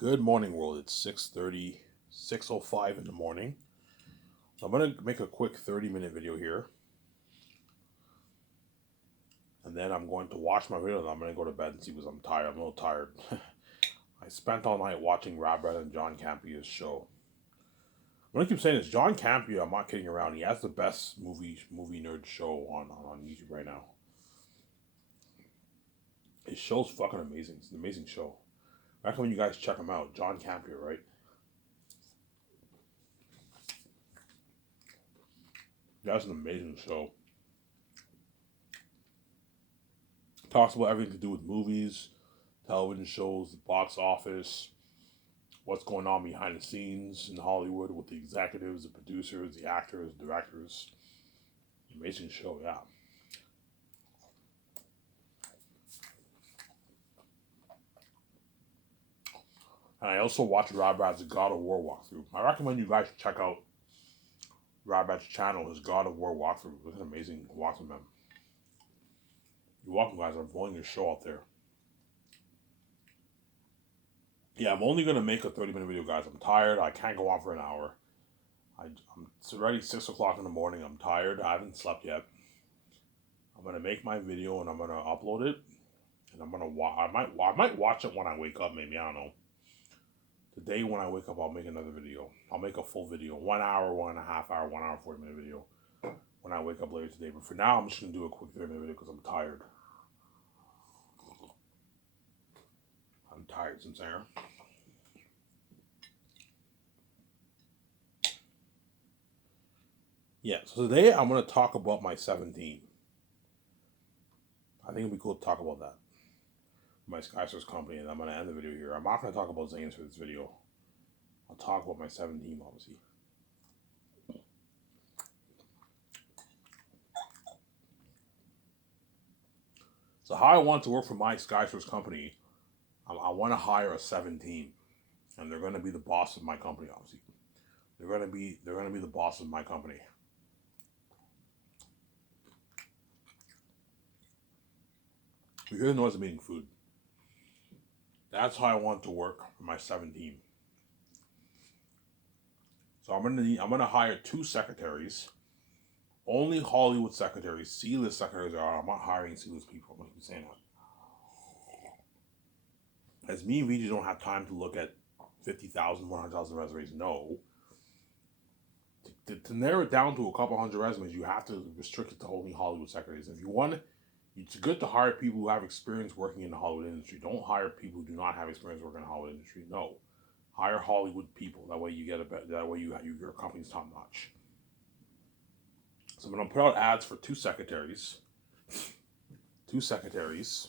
Good morning, world. It's 6:30, 6:05 in the morning. I'm going to make a quick 30-minute video here, and then I'm going to watch my video, and I'm going to go to bed and see because I'm tired. I'm a little tired. I spent all night watching Robert and John Campia's show. What I keep saying is John Campia, I'm not kidding around, he has the best movie nerd show on YouTube right now. His show's fucking amazing. It's an amazing show. I recommend you guys check him out. John Campia, right? That's an amazing show. Talks about everything to do with movies, television shows, the box office, what's going on behind the scenes in Hollywood with the executives, the producers, the actors, directors. Amazing show, yeah. And I also watched Rob Brad's God of War walkthrough. I recommend you guys check out Rob Brad's channel, his God of War walkthrough. It's an amazing walkthrough, man. You're welcome, guys. I'm blowing your show out there. Yeah, I'm only going to make a 30-minute video, guys. I'm tired. I can't go on for an hour. It's already 6 o'clock in the morning. I'm tired. I haven't slept yet. I'm going to make my video and I'm going to upload it. And I'm going to watch. I might watch it when I wake up, maybe. I don't know. Today when I wake up, I'll make another video. I'll make a full video. 1 hour, 1.5 hour, 1 hour, 40-minute video when I wake up later today. But for now, I'm just going to do a quick 30-minute video because I'm tired. I'm tired since there. Yeah, so today I'm going to talk about my 17. I think it'd be cool to talk about that. My SkySource company, and I'm going to end the video here. I'm not going to talk about Zane's for this video. I'll talk about my 17, obviously. So how I want to work for my SkySource company, I want to hire a 17, and they're going to be the boss of my company, obviously. They're going to be the boss of my company. You hear the noise of eating food. That's how I want to work for my 17. So I'm gonna hire 2 secretaries. Only Hollywood secretaries, C-list secretaries are. I'm not hiring C-list people. I'm gonna be saying that. As me and VJ don't have time to look at 50,000, 100,000 resumes. No. To narrow it down to a couple hundred resumes, you have to restrict it to only Hollywood secretaries. If you want, it's good to hire people who have experience working in the Hollywood industry. Don't hire people who do not have experience working in the Hollywood industry. No. Hire Hollywood people. That way you get that way your company's top notch. So I'm gonna put out ads for 2 secretaries. 2 secretaries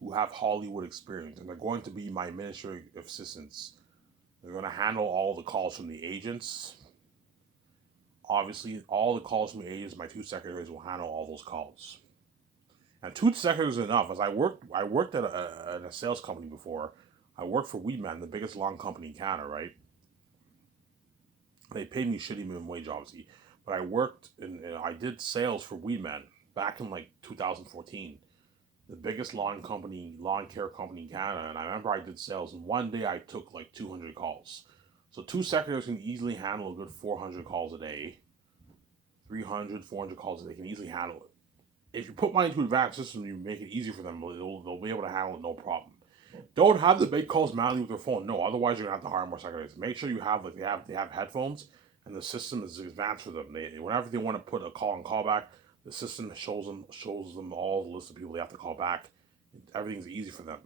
who have Hollywood experience, and they're going to be my administrative assistants. They're going to handle all the calls from the agents. Obviously, all the calls from the agents, my 2 secretaries will handle all those calls. And 2 secretaries is enough. As I worked at a sales company before. I worked for Weedman, the biggest lawn company in Canada, right? They paid me shitty minimum wage, obviously, but I did sales for Weedman back in like 2014, the biggest lawn care company in Canada. And I remember I did sales, and one day I took like 200 calls. So 2 secretaries can easily handle a good 400 calls a day, 300, 400 calls a day. They can easily handle it. If you put money into advanced system, you make it easy for them. They'll be able to handle it no problem. Don't have them make calls manually with their phone. No, otherwise you're gonna have to hire more secretaries. Make sure you have they have headphones, and the system is advanced for them. Whenever they want to put a call and callback, the system shows them all the list of people they have to call back. Everything's easy for them.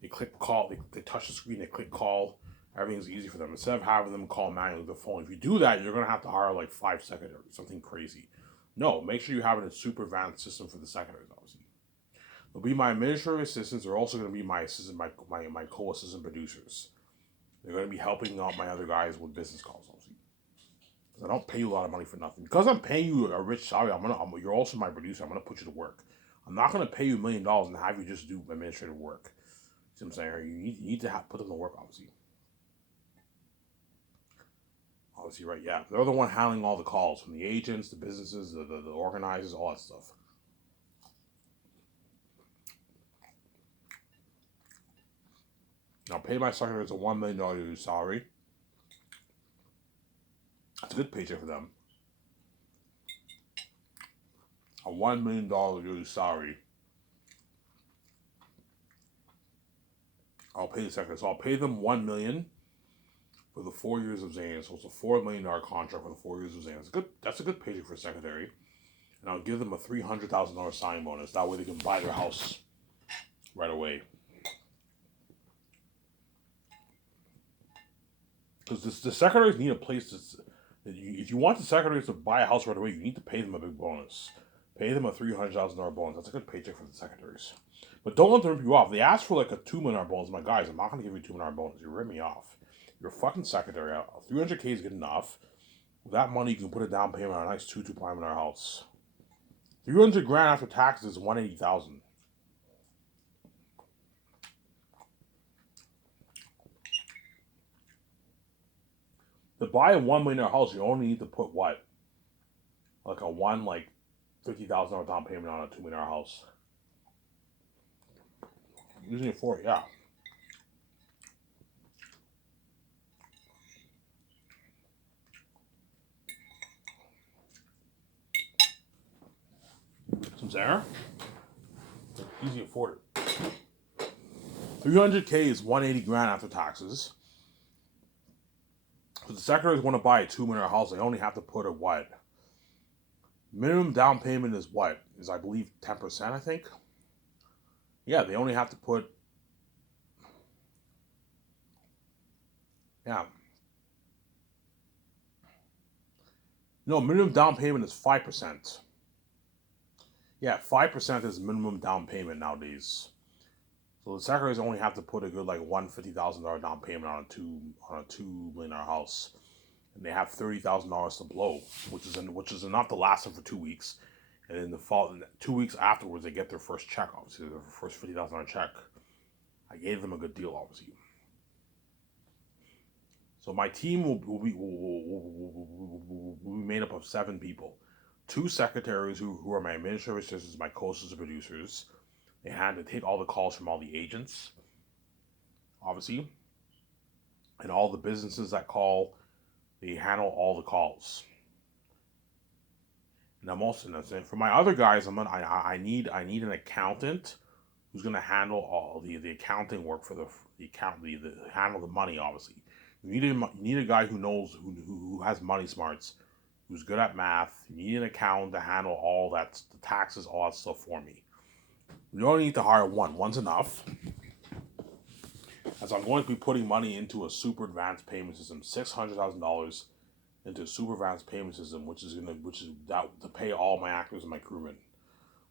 They click call, they touch the screen, they click call. Everything's easy for them instead of having them call manually with the phone. If you do that, you're gonna have to hire like 5 secretaries, something crazy. No, make sure you have a super advanced system for the secretaries, obviously. They'll be my administrative assistants. They're also going to be my assistant, my co-assistant producers. They're going to be helping out my other guys with business calls, obviously. I don't pay you a lot of money for nothing. Because I'm paying you a rich salary, you're also my producer. I'm going to put you to work. I'm not going to pay you $1 million and have you just do administrative work. See what I'm saying? You need to put them to work, obviously. Obviously, right? Yeah, they're the one handling all the calls from the agents, the businesses, the organizers, all that stuff. I'll pay my secretaries a $1 million yearly salary. That's a good paycheck for them. A $1 million yearly salary. I'll pay the secretaries. So I'll pay them $1 million for the 4 years of Zane. So it's a $4 million contract for the 4 years of Zane. That's a good paycheck for a secretary. And I'll give them a $300,000 signing bonus. That way they can buy their house right away. Because the secretaries need a place to. If you want the secretaries to buy a house right away, you need to pay them a big bonus. Pay them a $300,000 bonus. That's a good paycheck for the secretaries. But don't let them rip you off. They asked for like a $2 million bonus. My guys, I'm not going to give you a $2 million bonus. You rip me off. You're a fucking secretary. $300K is good enough. With that money, you can put a down payment on a nice 2-2 million house. $300,000 after taxes is $180,000. To buy a $1 million house, you only need to put what? Like $50,000 down payment on a $2 million house. Using it for it, yeah. Some Zara? Easy to afford it. $300K is $180,000 after taxes. So the secretaries want to buy a $2 million house, they only have to put a what? Minimum down payment is what? Is I believe 10%, I think. Yeah, they only have to put. Yeah. No, minimum down payment is 5%. Yeah, 5% is minimum down payment nowadays. So the secretaries only have to put a good like $150,000 down payment on a $2 million house, and they have $30,000 to blow, which is enough to last them for 2 weeks, and then the fall 2 weeks afterwards they get their first check, obviously their first $50,000 check. I gave them a good deal, obviously. So my team will be made up of 7 people. 2 secretaries who are my administrative assistants, my co-assistant producers. They had to take all the calls from all the agents, obviously, and all the businesses that call. They handle all the calls. And I'm also for my other guys. I need an accountant who's gonna handle all the accounting work for the handle the money. Obviously, you need a guy who knows who has money smarts, who's good at math. You need an accountant to handle all that, the taxes, all that stuff for me. You only need to hire one. One's enough. As I'm going to be putting money into a super advanced payment system, $600,000 into a super advanced payment system, which is that to pay all my actors and my crewmen.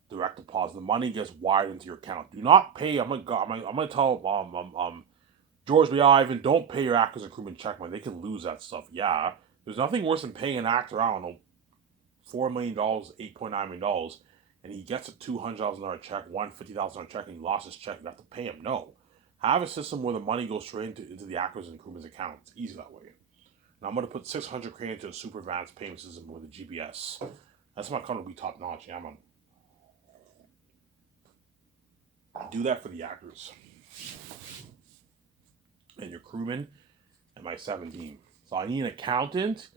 Direct deposit. The money gets wired into your account. Do not pay. I'm gonna tell George B. Ivan, don't pay your actors and crewmen check money. They can lose that stuff. Yeah, there's nothing worse than paying an actor, I don't know, $4 million, $8.9 million, and he gets a $200,000 check, $150,000 check, and he lost his check. You have to pay him. No, have a system where the money goes straight into the actors and crewmen's account. It's easy that way. And I'm gonna put $600,000 into a super advanced payment system with a GPS. That's my kind of be top notch. Yeah, I'm gonna do that for the actors and your crewmen and my 7 team. So I need an accountant.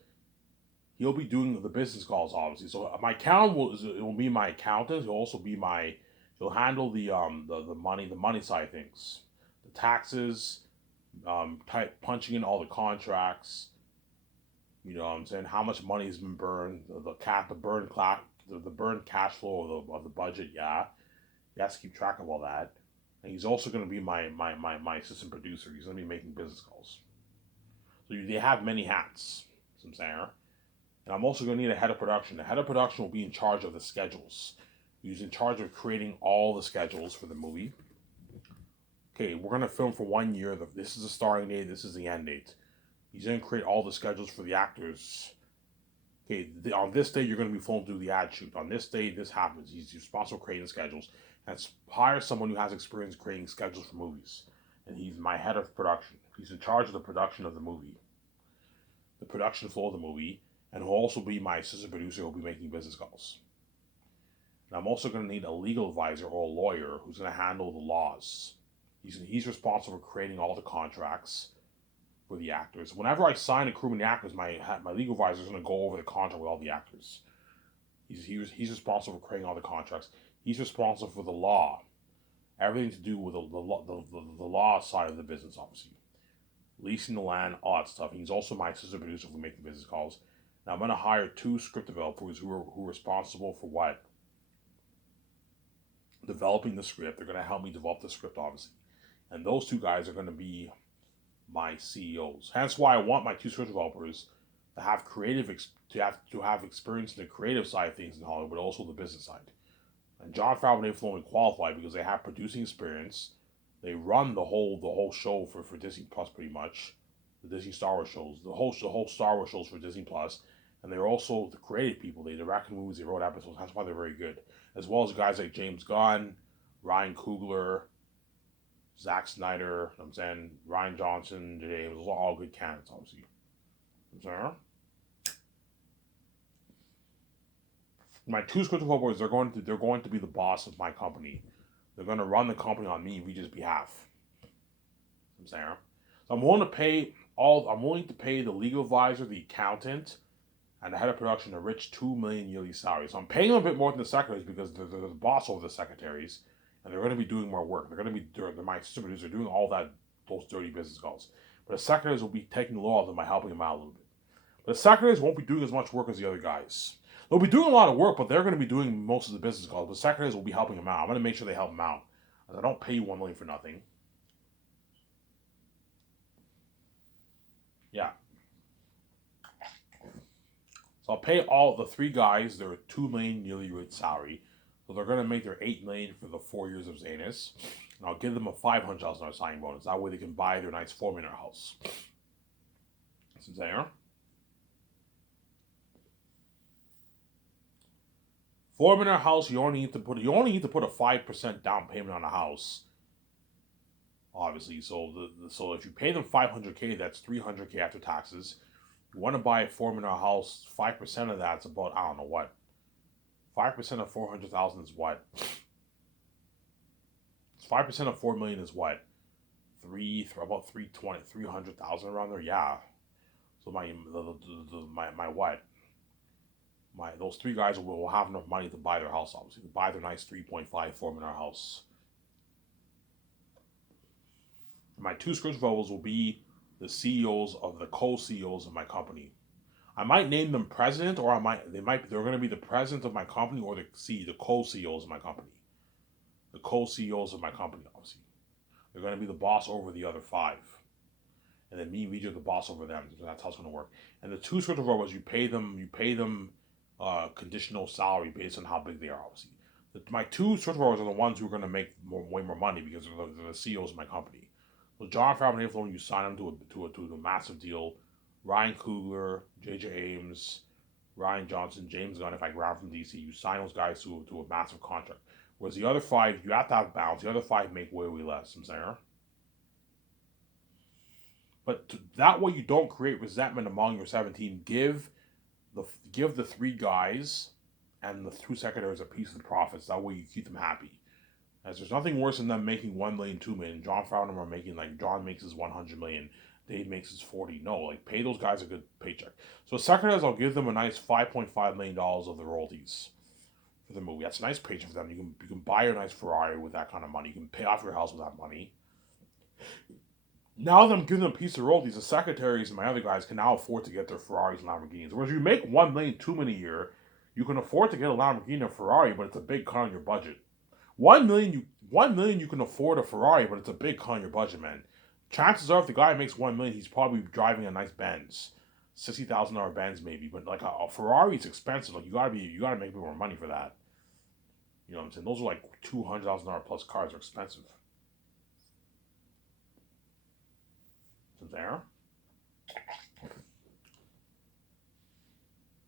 He'll be doing the business calls, obviously. So my accountant will be my accountant. He'll handle the money side of things, the taxes, punching in all the contracts. You know what I'm saying? How much money has been burned? The burn cash flow of the budget. Yeah, he has to keep track of all that. And he's also going to be my assistant producer. He's going to be making business calls. So they have many hats. Some saying. And I'm also going to need a head of production. The head of production will be in charge of the schedules. He's in charge of creating all the schedules for the movie. Okay, we're going to film for 1 year. This is the starting date. This is the end date. He's going to create all the schedules for the actors. Okay, on this day, you're going to be filmed through the ad shoot. On this day, this happens. He's responsible for creating schedules. And hire someone who has experience creating schedules for movies. And he's my head of production. He's in charge of the production of the movie. The production flow of the movie. And he'll also be my assistant producer who'll be making business calls. And I'm also going to need a legal advisor or a lawyer who's going to handle the laws. He's responsible for creating all the contracts for the actors. Whenever I sign a crew with the actors, my legal advisor is going to go over the contract with all the actors. He's responsible for creating all the contracts. He's responsible for the law, everything to do with the law side of the business, obviously, leasing the land, all that stuff. He's also my assistant producer for making business calls. Now I'm going to hire 2 script developers who are responsible for what, developing the script. They're going to help me develop the script, obviously, and those 2 guys are going to be my CEOs. Hence why I want my 2 script developers to have to have experience in the creative side of things in Hollywood, but also the business side. And Jon Favreau and Dave Filoni qualify because they have producing experience. They run the whole show for Disney Plus pretty much, the Disney Star Wars shows, the whole Star Wars shows for Disney Plus, and they're also the creative people. They direct movies, they wrote episodes. That's why they're very good. As well as guys like James Gunn, Ryan Coogler, Zack Snyder, I'm saying Ryan Johnson, James, those are all good candidates, obviously. I'm saying. My 2 script developers, they're going to be the boss of my company. They're going to run the company on me, Regis' behalf. I'm saying. So I'm willing to pay the legal advisor, the accountant, and the head of production a rich $2 million yearly salary. So I'm paying them a bit more than the secretaries because they're the boss over the secretaries, and they're going to be doing more work. They're my assistant producer doing all those dirty business calls. But the secretaries will be taking the law of them by helping them out a little bit. But the secretaries won't be doing as much work as the other guys. They'll be doing a lot of work, but they're going to be doing most of the business calls. But the secretaries will be helping them out. I'm going to make sure they help them out. I don't pay you $1 million for nothing. Yeah. So I'll pay all the 3 guys their $2 million yearly rate salary. So they're going to make their $8 million for the 4 years of Zanus. And I'll give them a $500,000 signing bonus. That way they can buy their nice $4 million house. That's what I'm saying. $4 million house, you only need to put a 5% down payment on a house. Obviously, so if you pay them $500K, that's $300K after taxes. You want to buy a $4 million house, 5% of that's about, I don't know what. 5% of 400,000 is what? 5% of 4 million is what? About 300,000 around there. Yeah. So my what? Those 3 guys will have enough money to buy their house, obviously, to buy their nice 3.54 million house. My 2 script developers will be the CEOs of the co-CEOs of my company. I might name them president, or they're going to be the president of my company, or the co-CEOs of my company. The co-CEOs of my company, obviously. They're going to be the boss over the other 5. And then me and Vijay are the boss over them. That's how it's going to work. And the 2 script developers, you pay them conditional salary based on how big they are, obviously. My 2 script developers are the ones who are going to make way more money because they're the CEOs of my company. So Jon Favreau and Dave Filoni, you sign them to a massive deal. Ryan Coogler, J.J. Ames, Ryan Johnson, James Gunn, if I grab from DC, you sign those guys to a massive contract. Whereas the other 5, you have to have balance. The other 5 make way less. I'm saying. But that way you don't create resentment among your 17. Give the 3 guys and the 2 secretaries a piece of the profits. That way you keep them happy. As there's nothing worse than them making $1 million, $2 million. Jon Favreau and them are making, like, John makes his $100 million. Dave makes his 40. No, like, pay those guys a good paycheck. So secretaries, I'll give them a nice $5.5 million of the royalties for the movie. That's a nice paycheck for them. You can buy a nice Ferrari with that kind of money. You can pay off your house with that money. Now that I'm giving them a piece of royalties, the secretaries and my other guys can now afford to get their Ferraris and Lamborghinis. Whereas you make $1 million, $2 million a year, you can afford to get a Lamborghini or Ferrari, but it's a big cut on your budget. $1 million you can afford a Ferrari, but it's a big cut on your budget, man. Chances are, if the guy makes $1 million, he's probably driving a nice Benz, $60,000 Benz maybe. But like a Ferrari is expensive. Like you gotta make more money for that. You know what I'm saying? Those are like $200,000 plus cars. Are expensive. There.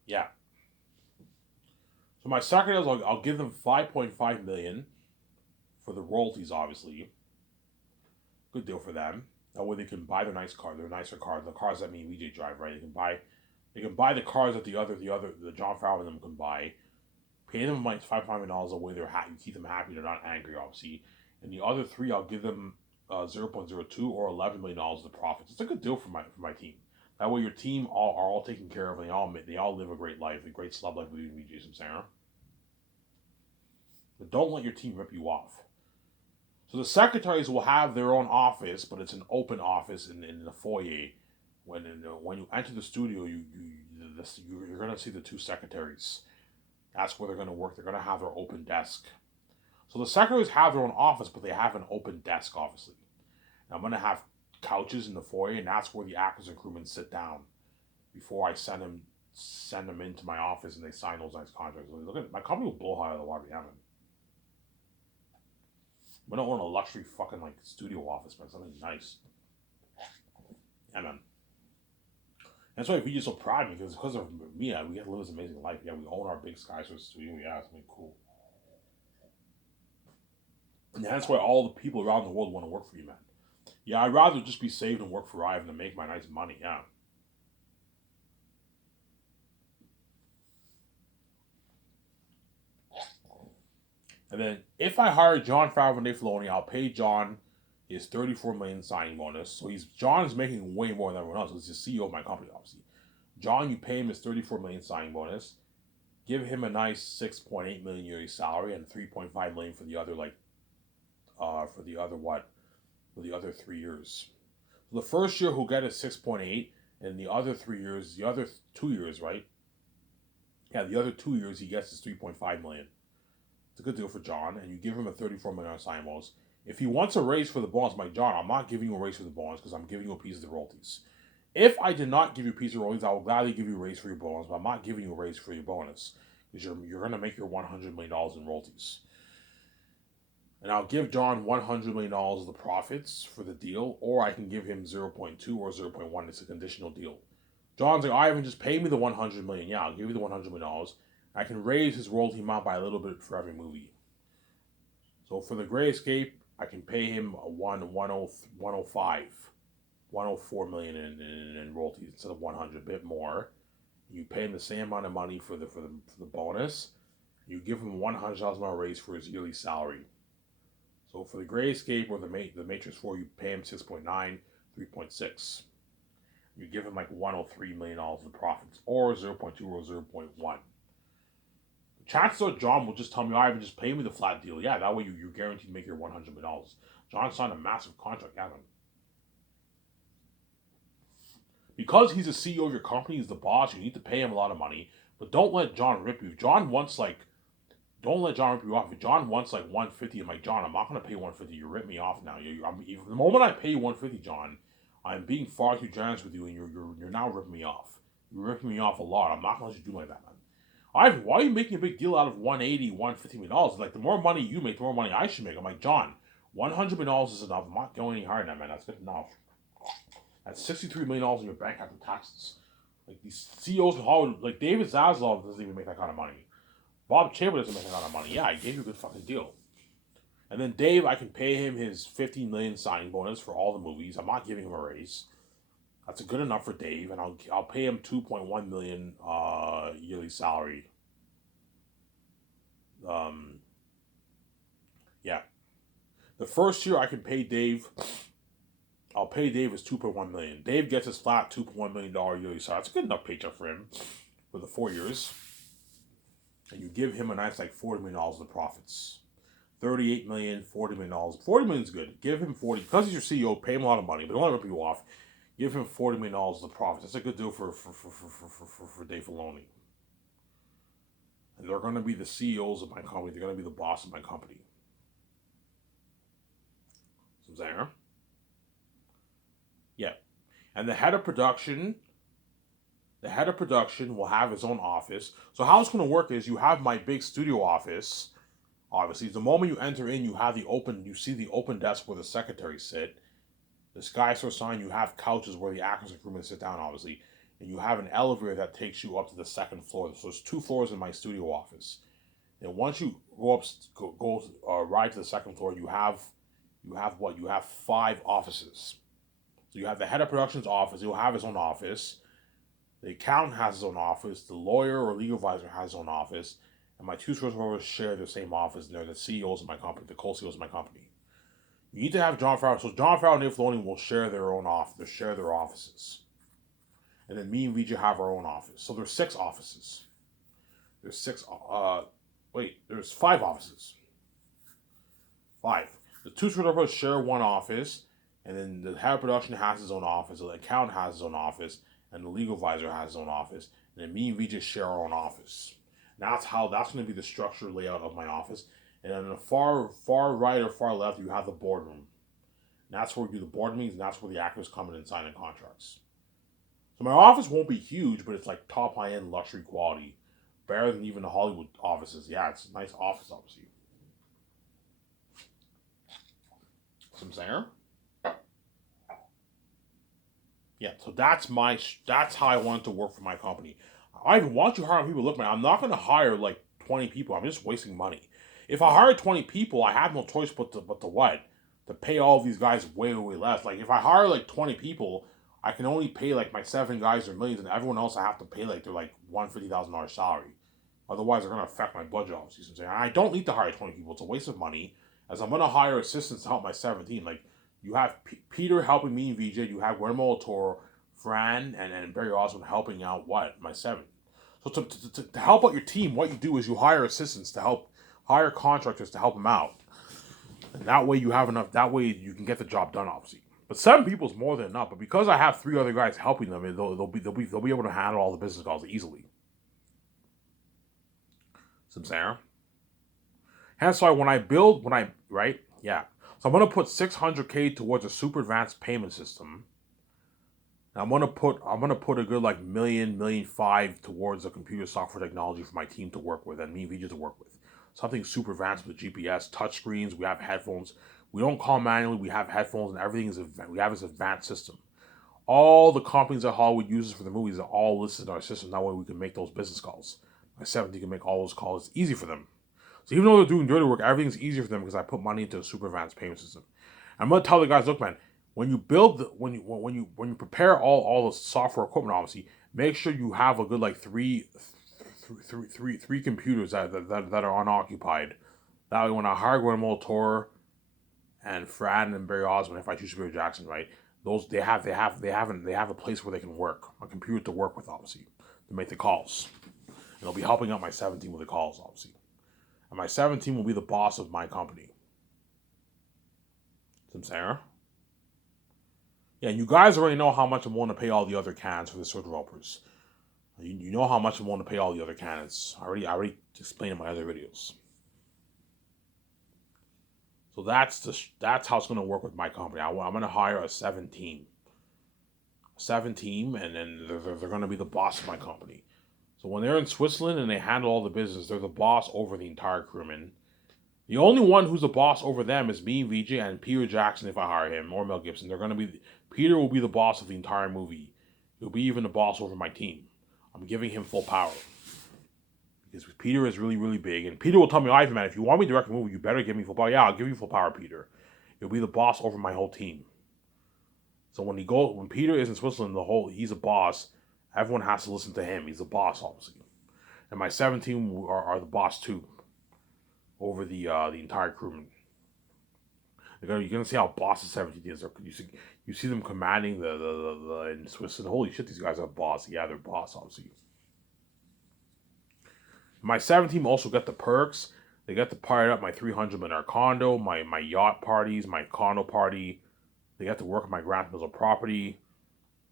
Yeah. So my secretaries, I'll give them $5.5 million for the royalties, obviously. Good deal for them. That way they can buy their nicer cars, the cars that me and VJ drive, right? They can buy the cars that the Jon Favreau and them can buy. Pay them like $5 million a way you keep them happy. They're not angry, obviously. And the other 3, I'll give them 0.02 or $11 million of the profits. It's a good deal for my team. That way, your team are all taken care of, and they all live a great life, a great celeb life with you, Jason Sarah. But don't let your team rip you off. So the secretaries will have their own office, but it's an open office in the foyer. When you enter the studio, you're gonna see the two secretaries. That's where they're gonna work. They're gonna have their open desk. So the secretaries have their own office, but they have an open desk, obviously. And I'm gonna have couches in the foyer, and that's where the actors and crewmen sit down before I send them into my office and they sign those nice contracts. Look at my company will blow out of the water. We haven't. We don't own a luxury fucking like studio office, man. Something nice. Yeah, man. That's why VJ's so proud of me because of me, we get to live this amazing life. Yeah, we own our big skyscraper studio. Yeah, it's something cool. And that's why all the people around the world want to work for you, man. Yeah, I'd rather just be saved and work for Ivan than make my nice money. Yeah. And then if I hire Jon Favreau and Dave Filoni, I'll pay Jon his $34 million signing bonus. So Jon is making way more than everyone else. He's the CEO of my company, obviously. Jon, you pay him his $34 million signing bonus. Give him a nice $6.8 million yearly salary and $3.5 million for the other for the other 3 years. So the first year he'll get his 6.8, and the other 3 years, the other 2 years, right? Yeah, the other 2 years he gets his $3.5 million. It's a good deal for Jon, and you give him a $34 million sign bonus. If he wants a raise for the bonus, I'm like, Jon, I'm not giving you a raise for the bonus because I'm giving you a piece of the royalties. If I did not give you a piece of royalties, I will gladly give you a raise for your bonus, but I'm not giving you a raise for your bonus because you're going to make your $100 million in royalties. And I'll give Jon $100 million of the profits for the deal, or I can give him 0.2 or 0.1. It's a conditional deal. Jon's like, Ivan, just pay me the $100 million. Yeah, I'll give you the $100 million. I can raise his royalty amount by a little bit for every movie. So for The Great Escape, I can pay him $104 million in royalties instead of 100, a bit more. You pay him the same amount of money for the bonus. You give him $100,000 raise for his yearly salary. So for The Great Escape or the Matrix 4, you pay him 6.9, 3.6. You give him like $103 million in profits, or 0.2 or 0.1. Chances are Jon will just tell me, Ivan, just pay me the flat deal. Yeah, that way you're guaranteed to make your $100 million. Jon signed a massive contract, Evan. Because he's the CEO of your company, he's the boss, you need to pay him a lot of money, but don't let Jon rip you. Don't let Jon rip you off. If Jon wants like 150, I'm like, Jon, I'm not going to pay 150. You rip me off now. The moment I pay you 150, Jon, I'm being far too generous with you, and you're now ripping me off. You're ripping me off a lot. I'm not going to let you do like that, man. Ivan, why are you making a big deal out of $180, $150 million? Like, the more money you make, the more money I should make. I'm like, Jon, $100 million is enough. I'm not going any higher than that, man. That's good enough. That's $63 million in your bank after taxes. Like, these CEOs in Hollywood, like David Zaslav doesn't even make that kind of money. Bob Chamber doesn't make that kind of money. Yeah, I gave you a good fucking deal. And then Dave, I can pay him his $15 million signing bonus for all the movies. I'm not giving him a raise. That's good enough for Dave, and I'll pay him $2.1 million yearly salary. Yeah. The first year I can pay Dave. I'll pay Dave his $2.1 million. Dave gets his flat $2.1 million yearly salary. That's a good enough paycheck for him for the 4 years. And you give him a nice like $40 million of the profits. $38 million, $40 million. $40 million is good. Give him 40 because he's your CEO. Pay him a lot of money, but don't let him rip you off. Give him $40 million of the profits. That's a good deal for Dave Filoni. And they're going to be the CEOs of my company. They're going to be the boss of my company. So there. Yeah. And the head of production will have his own office. So how it's going to work is you have my big studio office. Obviously, the moment you enter in, you see the open desk where the secretaries sit. The Skystar sign, you have couches where the actors and crewmen sit down, obviously. And you have an elevator that takes you up to the second floor. So there's 2 floors in my studio office. And once you ride to the second floor, you have 5 offices. So you have the head of production's office. He'll have his own office. The accountant has his own office. The lawyer or legal advisor has his own office. And my 2 service members share the same office. And they're the CEOs of my company, the co-CEOs of my company. You need to have Jon Favreau. So Jon Favreau and Dave Filoni will share their own office. They share their offices, and then me and VJ have our own office. So there's 6 offices. There's six. There's 5 offices. 5. The 2 screenwriters share one office, and then the head of production has his own office. The accountant has his own office, and the legal advisor has his own office. And then me and VJ share our own office. And that's going to be the structure layout of my office. And on the far right or far left, you have the boardroom. And that's where we do the board meetings, and that's where the actors come in and sign the contracts. So my office won't be huge, but it's like top high-end luxury quality. Better than even the Hollywood offices. Yeah, it's a nice office, obviously. Some singer. Yeah, so that's how I wanted to work for my company. I even want you hire people. Look, man, I'm not going to hire like 20 people. I'm just wasting money. If I hire 20 people, I have no choice but to what? To pay all of these guys way, way less. Like, if I hire like 20 people, I can only pay like my 7 guys their millions, and everyone else I have to pay like their like $150,000 salary. Otherwise, they're going to affect my budget, obviously. So I don't need to hire 20 people. It's a waste of money, as I'm going to hire assistants to help my 17. Like, you have Peter helping me and VJ. You have Guillermo del Toro, Fran, and Barry Osmond helping out my 7. So to help out your team, what you do is you hire assistants to help, hire contractors to help them out. And that way you have enough, that way you can get the job done, obviously. But 7 people is more than enough. But because I have 3 other guys helping them, they'll be able to handle all the business calls easily. Some Sarah. Hence why when I right? Yeah. So I'm gonna put $600K towards a super advanced payment system. And I'm gonna put a good like $1.5 million towards a computer software technology for my team to work with and me and VJ to work with. Something super advanced with GPS, touchscreens. We have headphones. We don't call manually. We have headphones, and everything is we have this advanced system. All the companies that Hollywood uses for the movies are all listed in our system. That way we can make those business calls. My 17 can make all those calls. It's easy for them. So even though they're doing dirty work, everything's easier for them because I put money into a super advanced payment system. I'm gonna tell the guys, look, man, when you prepare all the software equipment, obviously, make sure you have a good like three computers that are unoccupied. That way, when I hire Guillermo del Toro and Fran and Barry Osmond, if I choose Barry Jackson, right, they have a place where they can work, a computer to work with, obviously, to make the calls. And they'll be helping out my 17 with the calls, obviously. And my 17 will be the boss of my company. Some Sarah. Yeah, and you guys already know how much I'm willing to pay all the other cans for the software developers. You know how much I'm willing to pay all the other candidates. I already explained in my other videos. So that's how it's going to work with my company. I'm going to hire a 7 team, and then they're going to be the boss of my company. So when they're in Switzerland and they handle all the business, they're the boss over the entire crewman. The only one who's the boss over them is me, VJ, and Peter Jackson if I hire him, or Mel Gibson. Peter will be the boss of the entire movie. He'll be even the boss over my team. I'm giving him full power. Because Peter is really, really big. And Peter will tell me, Ivan, man, if you want me to direct a movie, you better give me full power. Yeah, I'll give you full power, Peter. He'll be the boss over my whole team. So when Peter is in Switzerland, he's a boss. Everyone has to listen to him. He's the boss, obviously. And my 17 are the boss too, over the entire crewman. You're gonna see how boss the 17 is. You see them commanding the in Switzerland. Holy shit, these guys are boss. Yeah, they're boss, obviously. My 17 also get the perks. They get to party up my $300 condo, my yacht parties, my condo party. They get to work on my Grand Mills property.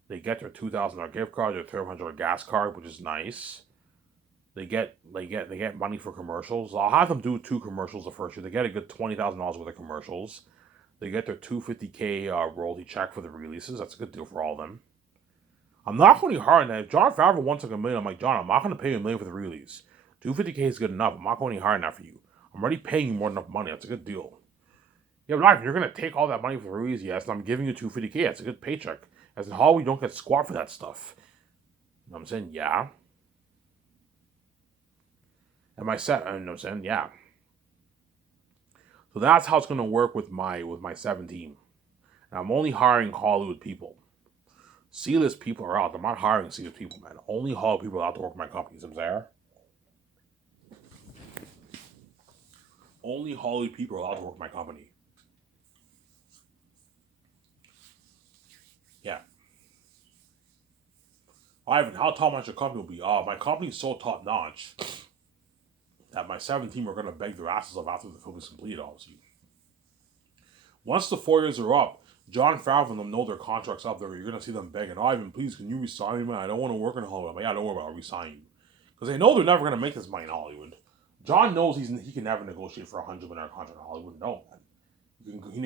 They get their $2,000 gift card, their $1,300 gas card, which is nice. They get money for commercials. I'll have them do 2 commercials the first year. They get a good $20,000 worth of commercials. They get their $250K royalty check for the releases. That's a good deal for all of them. I'm not going to hard now. If Jon Favreau wants like $1 million, I'm like, John, I'm not going to pay you $1 million for the release. $250K is good enough. I'm not going any higher than that for you. I'm already paying you more than enough money. That's a good deal. Yeah, but you're going to take all that money for the release, yes, and I'm giving you $250K. That's a good paycheck. As in Hollywood, you don't get squat for that stuff. You know what I'm saying? Yeah. And I'm saying, yeah. So that's how it's going to work with my 17. And I'm only hiring Hollywood people. C-list people are out. I'm not hiring C-list people, man. Only Hollywood people are out to work for my company. You know what I'm saying? Only Hollywood people are allowed to work for my company. Yeah. Ivan, how top notch your company will be? My company is so top notch that my 17 are going to beg their asses off after the film is completed, obviously. Once the 4 years are up, John Favreau and them know their contract's up there. You're going to see them begging, Ivan, please, can you resign me, man? I don't want to work in Hollywood. I'm like, yeah, don't worry about it. I'll resign you. Because they know they're never going to make this money in Hollywood. John knows he can never negotiate for a $100 million contract in Hollywood. No, man. He can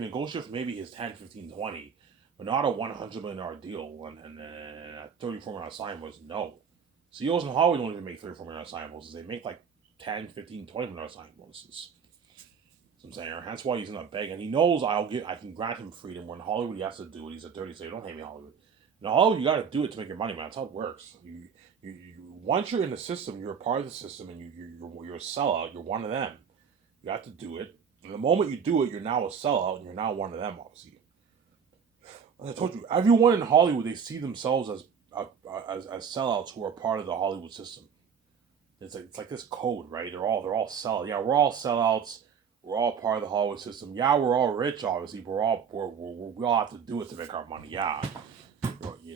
negotiate for maybe his 10, 15, 20, but not a $100 million deal. And a $34 million sign was no. CEOs in Hollywood don't even make $34 million sign bonuses. They make like 10, 15, $20 million sign bonuses. So I'm saying, that's why he's not begging. He knows I can grant him freedom. When Hollywood he has to do it. He's a dirty, so don't hate me, Hollywood. In Hollywood, you got to do it to make your money, man. That's how it works. Once you're in the system, you're a part of the system, and you're a sellout. You're one of them. You have to do it. And the moment you do it, you're now a sellout, and you're now one of them, obviously. As I told you, everyone in Hollywood, they see themselves as sellouts who are part of the Hollywood system. It's like this code, right? They're all sellouts. Yeah, we're all sellouts. We're all part of the Hollywood system. Yeah, we're all rich, obviously, but we all have to do it to make our money. Yeah.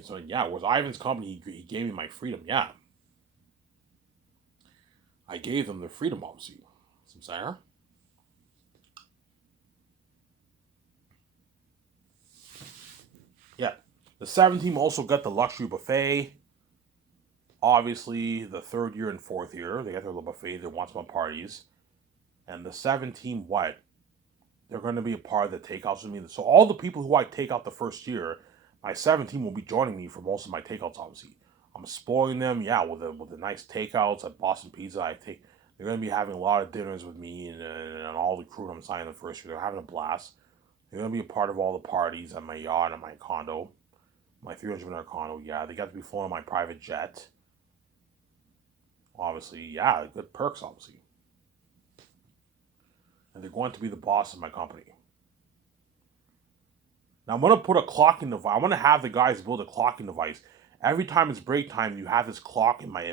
So yeah, with Ivan's company, he gave me my freedom. Yeah, I gave them their freedom, obviously. Some saying. Yeah, the 17 also got the luxury buffet. Obviously, the third year and fourth year, they got their little buffet. They want some parties, and the 17 what? They're going to be a part of the takeouts with me. So all the people who I take out the first year, my 17 will be joining me for most of my takeouts. Obviously, I'm spoiling them. Yeah, with the nice takeouts at Boston Pizza. They're going to be having a lot of dinners with me and all the crew I'm signing the first year. They're having a blast. They're going to be a part of all the parties at my yacht and my condo, my $300 condo. Yeah, they got to be flown on my private jet. Obviously, yeah, good perks. Obviously, and they're going to be the boss of my company. Now I'm gonna put a clocking device. I'm gonna have the guys build a clocking device. Every time it's break time, you have this clock in my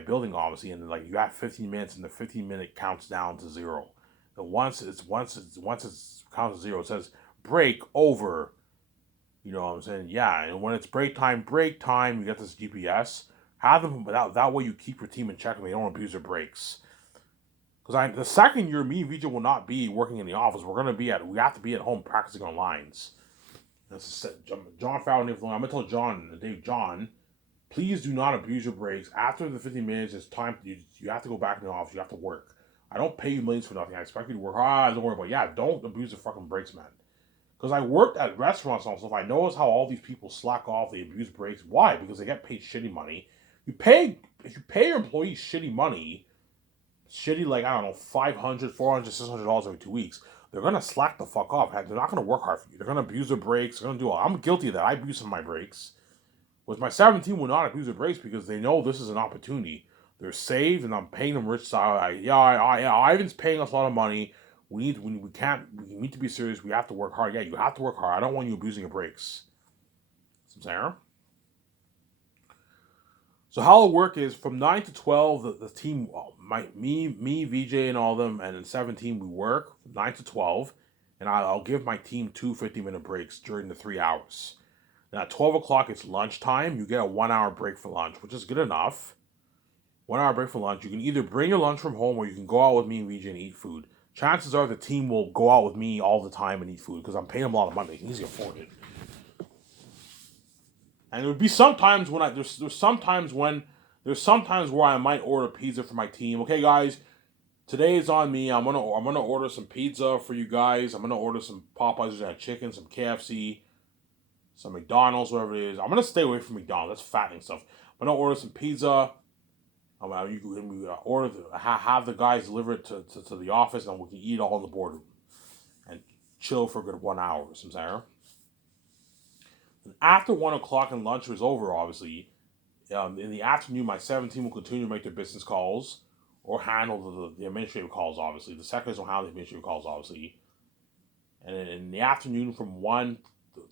building, obviously, and like you have 15 minutes, and the 15-minute counts down to zero. And once it's counts to zero, it says break over. You know what I'm saying? Yeah, and when it's break time, you get this GPS. Have them that way you keep your team in check and they don't abuse their breaks. Because the second year, me and VJ will not be working in the office. We have to be at home practicing on lines. That's John Fowler. I'm gonna tell John, please do not abuse your breaks. After the 15 minutes, it's time. You have to go back in the office. You have to work. I don't pay you millions for nothing. I expect you to work. Don't worry about it. Yeah, don't abuse the fucking breaks, man. Because I worked at restaurants and stuff. I notice how all these people slack off. They abuse breaks. Why? Because they get paid shitty money. If you pay your employees shitty money, like, I don't know, $500, $400, $600 every 2 weeks, they're gonna slack the fuck off. They're not gonna work hard for you. They're gonna abuse their breaks. They're gonna do all. I'm guilty of that. I abuse some of my breaks. With my 17 will not abuse their breaks because they know this is an opportunity. They're saved, and I'm paying them rich salary. Ivan's paying us a lot of money. We need to be serious. We have to work hard. Yeah, you have to work hard. I don't want you abusing your breaks. Some Sarah. So how it'll work is from 9 to 12, the team, me, VJ, and all of them, and in 17 we work from 9 to 12, and I'll give my team 2 50-minute breaks during the 3 hours. Now at 12 o'clock it's lunchtime. You get a 1 hour break for lunch, which is good enough. 1 hour break for lunch. You can either bring your lunch from home or you can go out with me and VJ and eat food. Chances are the team will go out with me all the time and eat food because I'm paying them a lot of money. They can easily afford it. And there would be sometimes when there's sometimes where I might order pizza for my team. Okay, guys, today is on me. I'm gonna order some pizza for you guys. I'm gonna order some Popeyes and chicken, some KFC, some McDonald's, whatever it is. I'm gonna stay away from McDonald's. That's fattening stuff. I'm gonna order some pizza. You can have the guys deliver it to the office, and we can eat all in the boardroom and chill for a good 1 hour. Some Sarah. After 1 o'clock and lunch was over, obviously, in the afternoon, my 17 will continue to make their business calls or handle the administrative calls, obviously. The secondaries will handle the administrative calls, obviously. And then in the afternoon, from 1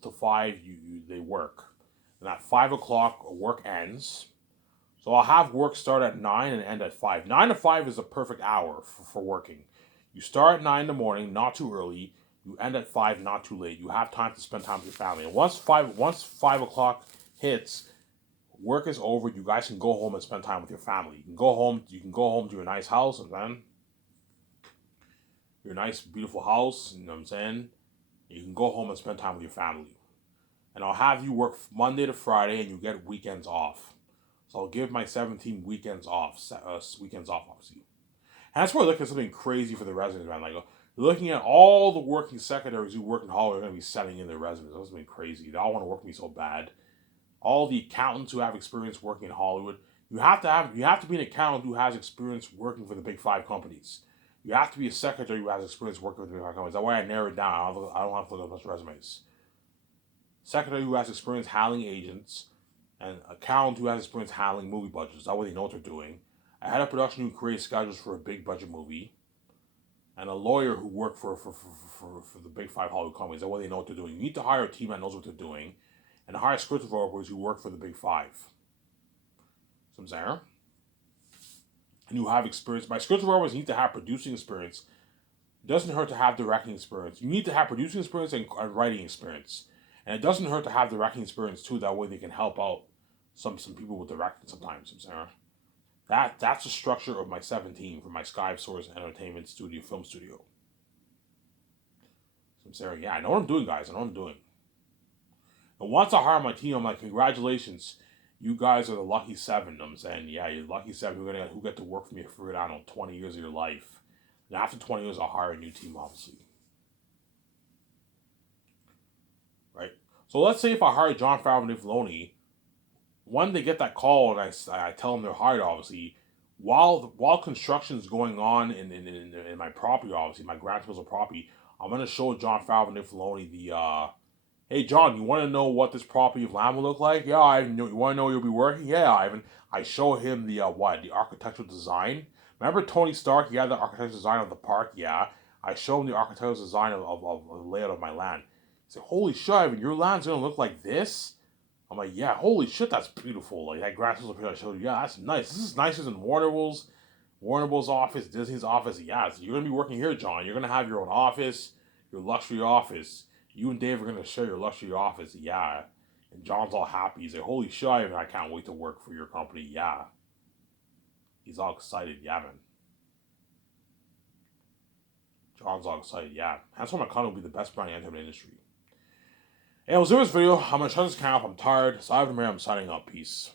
to 5, they work. And at 5 o'clock, work ends. So I'll have work start at 9 and end at 5. 9 to 5 is a perfect hour for working. You start at 9 in the morning, not too early. You end at 5, not too late. You have time to spend time with your family. And once 5 o'clock hits, work is over. You guys can go home and spend time with your family. You can go home. You can go home to your nice house, and then your nice, beautiful house. You know what I'm saying? You can go home and spend time with your family. And I'll have you work Monday to Friday, and you get weekends off. So I'll give my 17 weekends off. Weekends off, obviously. And that's where I look at something crazy for the residents, man. Like, you're looking at all the working secretaries who work in Hollywood are going to be sending in their resumes. That's been crazy. They all want to work with me so bad. All the accountants who have experience working in Hollywood, you have to be an accountant who has experience working for the big five companies. You have to be a secretary who has experience working with the big five companies. That's why I narrowed it down. I don't have to look at a bunch of resumes. Secretary who has experience handling agents, and accountant who has experience handling movie budgets. That way they know what they're doing. A head of production who creates schedules for a big budget movie, and a lawyer who worked for the big five Hollywood companies. That way they know what they're doing. You need to hire a team that knows what they're doing, and hire script developers who work for the big five. So I'm saying, and you have experience. By script developers, you need to have producing experience. It doesn't hurt to have directing experience. You need to have producing experience and writing experience. And it doesn't hurt to have directing experience too. That way they can help out some people with directing sometimes. I'm saying. That's the structure of my 17 for my Sky Source Entertainment Studio, film studio. So I'm saying, yeah, I know what I'm doing, guys. I know what I'm doing. And once I hire my team, I'm like, congratulations, you guys are the lucky seven. I'm saying, yeah, you're the lucky seven who get to work for me for, I don't know, 20 years of your life. And after 20 years, I'll hire a new team, obviously. Right? So let's say if I hire Jon Favreau and Dave Filoni, when they get that call and I tell them they're hired, obviously, while construction's going on in my property, obviously, my Grand Central property, I'm going to show Jon Favreau and Dave Filoni the, hey, John, you want to know what this property of land will look like? Yeah, Ivan, you want to know where you'll be working? Yeah, Ivan. I show him the architectural design. Remember Tony Stark? He had the architectural design of the park? Yeah. I show him the architectural design of the layout of my land. He said, holy shit, Ivan, your land's going to look like this? I'm like, yeah, holy shit, that's beautiful. Like, that grass was up here, I showed you. Yeah, that's nice. This is nicer than Warner Bros. Office, Disney's office. Yeah, so you're going to be working here, John. You're going to have your own office, your luxury office. You and Dave are going to share your luxury office. Yeah. And John's all happy. He's like, holy shit, I can't wait to work for your company. Yeah. He's all excited. Yeah, man. John's all excited. Yeah. That's why my company will be the best brand in the industry. And we'll do this video. I'm going to shut this camera off. I'm tired. So I'm signing up. Peace.